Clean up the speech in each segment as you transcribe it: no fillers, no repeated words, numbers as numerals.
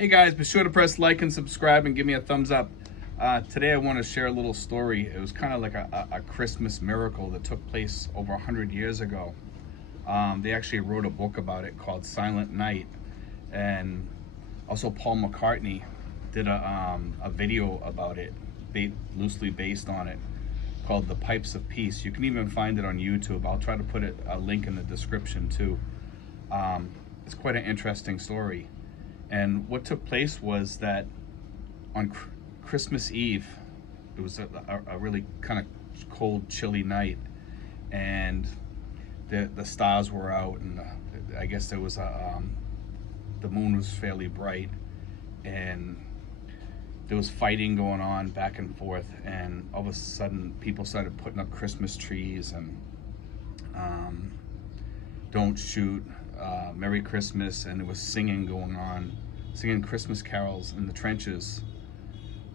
Hey guys, be sure to press like and subscribe and give me a thumbs up. Today I want to share a little story. It was kind of like a Christmas miracle that took place over 100 years ago. They actually wrote a book about it called Silent Night, and also Paul McCartney did a video about it, loosely based on it, called The Pipes of Peace. You can even find it on YouTube. I'll try to put a link in the description too. It's quite an interesting story. And what took place was that on Christmas Eve, it was a really kind of cold, chilly night, and the stars were out, and I guess there was the moon was fairly bright, and there was fighting going on back and forth, and all of a sudden people started putting up Christmas trees and don't shoot, Merry Christmas, and there was singing going on, singing Christmas carols in the trenches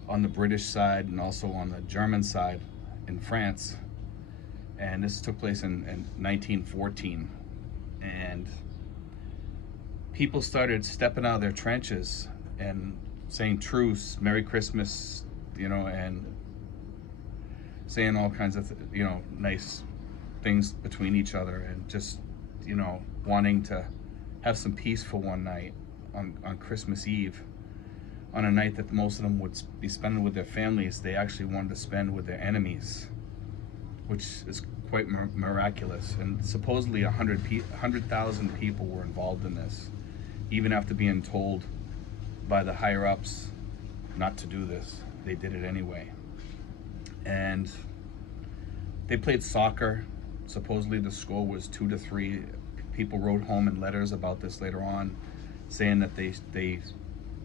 on the British side and also on the German side in France. And this took place in 1914, and people started stepping out of their trenches and saying truce, Merry Christmas, and saying all kinds of nice things between each other, and just wanting to have some peace for one night on Christmas Eve, on a night that most of them would be spending with their families. They actually wanted to spend with their enemies, which is quite miraculous. And supposedly 100,000 people were involved in this, even after being told by the higher ups not to do this. They did it anyway. And they played soccer. Supposedly the score was 2-3. People wrote home in letters about this later on, saying that they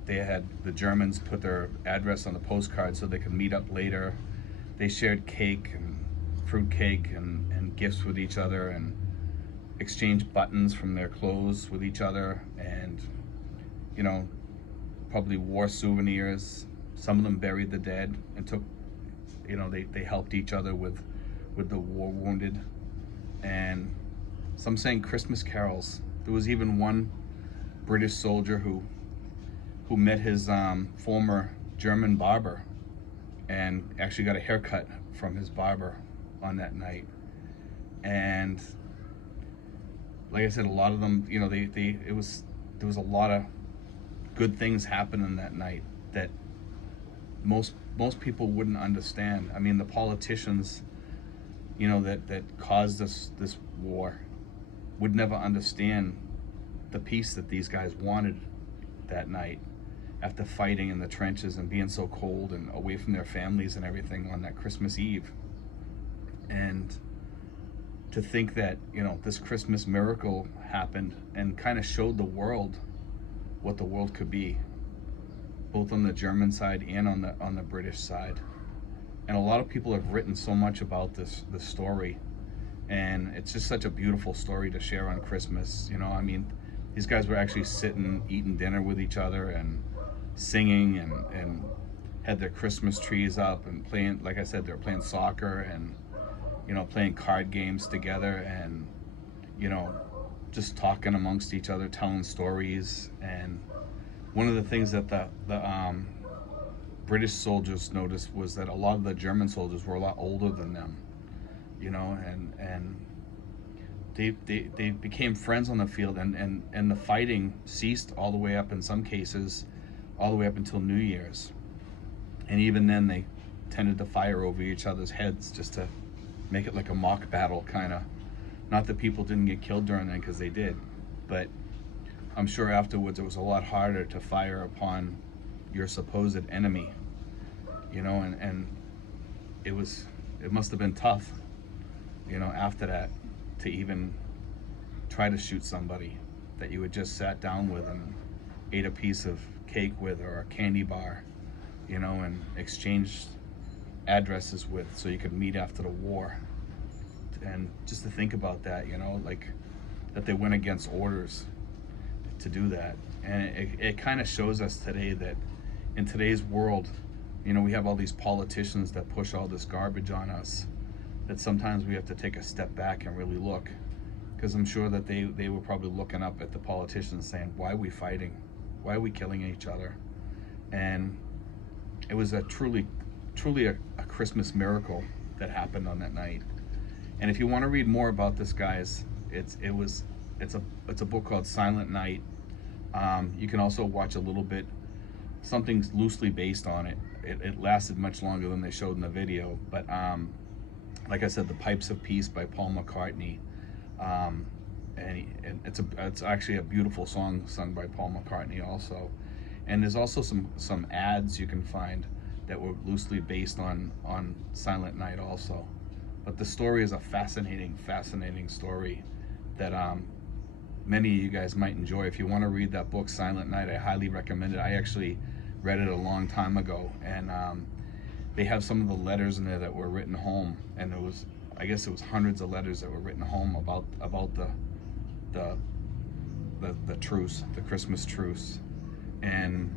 had the Germans put their address on the postcard so they could meet up later. They shared cake and fruit cake and gifts with each other, and exchanged buttons from their clothes with each other, and probably wore souvenirs. Some of them buried the dead and took, they helped each other with the war wounded, and some sang Christmas carols. There was even one British soldier who met his former German barber and actually got a haircut from his barber on that night. And like I said, a lot of them, there was a lot of good things happening that night that most people wouldn't understand. I mean, the politicians, that caused this war would never understand the peace that these guys wanted that night, after fighting in the trenches and being so cold and away from their families and everything on that Christmas Eve. And to think that, this Christmas miracle happened and kind of showed the world what the world could be, both on the German side and on the British side. And a lot of people have written so much about this story, and it's just such a beautiful story to share on Christmas. I mean, these guys were actually sitting, eating dinner with each other and singing, and had their Christmas trees up and playing, like I said, they were playing soccer and, playing card games together, and, just talking amongst each other, telling stories. And one of the things that the British soldiers noticed was that a lot of the German soldiers were a lot older than them, and they became friends on the field, and the fighting ceased all the way up, in some cases, all the way up until New Year's. And even then they tended to fire over each other's heads just to make it like a mock battle, kind of. Not that people didn't get killed during that, because they did, but I'm sure afterwards it was a lot harder to fire upon your supposed enemy, and it must have been tough, after that, to even try to shoot somebody that you had just sat down with and ate a piece of cake with, or a candy bar, and exchanged addresses with, so you could meet after the war. And just to think about that, like that they went against orders to do that. And it kind of shows us today that in today's world, we have all these politicians that push all this garbage on us, that sometimes we have to take a step back and really look, because I'm sure that they were probably looking up at the politicians saying, why are we fighting? Why are we killing each other? And it was a truly a Christmas miracle that happened on that night. And if you want to read more about this, guys, it's a book called Silent Night. You can also watch a little bit, something's loosely based on it. It lasted much longer than they showed in the video, but like I said, The Pipes of Peace by Paul McCartney. And it's actually a beautiful song sung by Paul McCartney also. And there's also some ads you can find that were loosely based on Silent Night also. But the story is a fascinating story that many of you guys might enjoy. If you want to read that book, Silent Night, I highly recommend it. I actually read it a long time ago, and they have some of the letters in there that were written home, and I guess it was hundreds of letters that were written home about the truce, the Christmas truce. And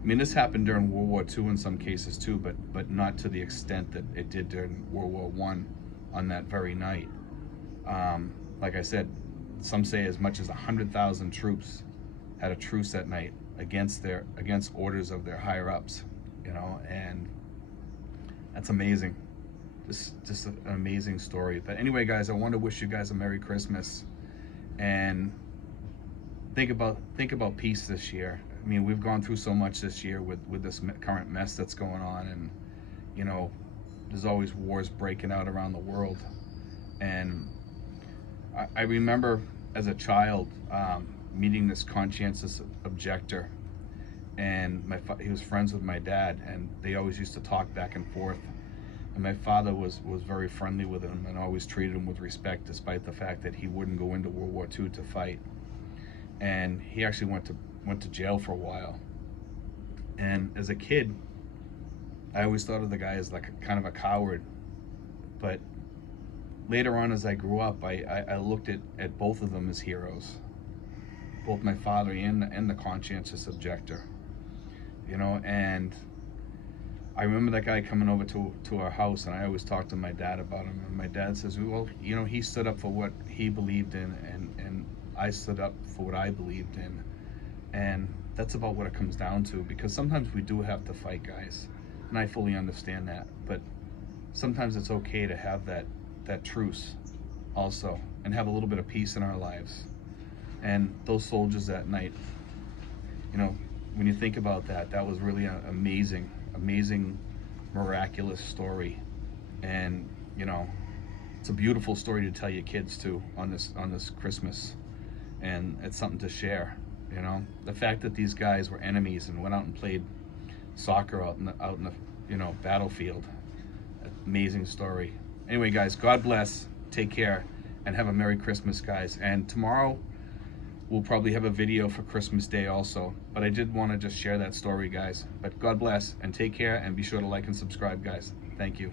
I mean, this happened during World War II in some cases too, but not to the extent that it did during World War I on that very night. Like I said, some say as much as 100,000 troops had a truce that night against orders of their higher ups, you know, and that's amazing. Just an amazing story. But anyway, guys, I want to wish you guys a Merry Christmas, and think about peace this year. I mean, we've gone through so much this year with this current mess that's going on, and you know, there's always wars breaking out around the world. And I remember as a child meeting this conscientious objector, and he was friends with my dad, and they always used to talk back and forth. And my father was very friendly with him and always treated him with respect, despite the fact that he wouldn't go into World War II to fight. And he actually went to jail for a while. And as a kid, I always thought of the guy as like kind of a coward. But later on, as I grew up, I looked at both of them as heroes, both my father and the conscientious objector, you know. And I remember that guy coming over to our house, and I always talked to my dad about him. And my dad says, well, you know, he stood up for what he believed in, and I stood up for what I believed in. And that's about what it comes down to, because sometimes we do have to fight, guys, and I fully understand that. But sometimes it's okay to have that truce also, and have a little bit of peace in our lives. And those soldiers that night, you know, when you think about that, that was really an amazing, miraculous story. And you know, it's a beautiful story to tell your kids too on this Christmas, and it's something to share. You know, the fact that these guys were enemies and went out and played soccer out in the you know, battlefield. Amazing story. Anyway, guys, God bless. Take care, and have a Merry Christmas, guys. And tomorrow we'll probably have a video for Christmas Day also. But I did want to just share that story, guys. But God bless, and take care, and be sure to like and subscribe, guys. Thank you.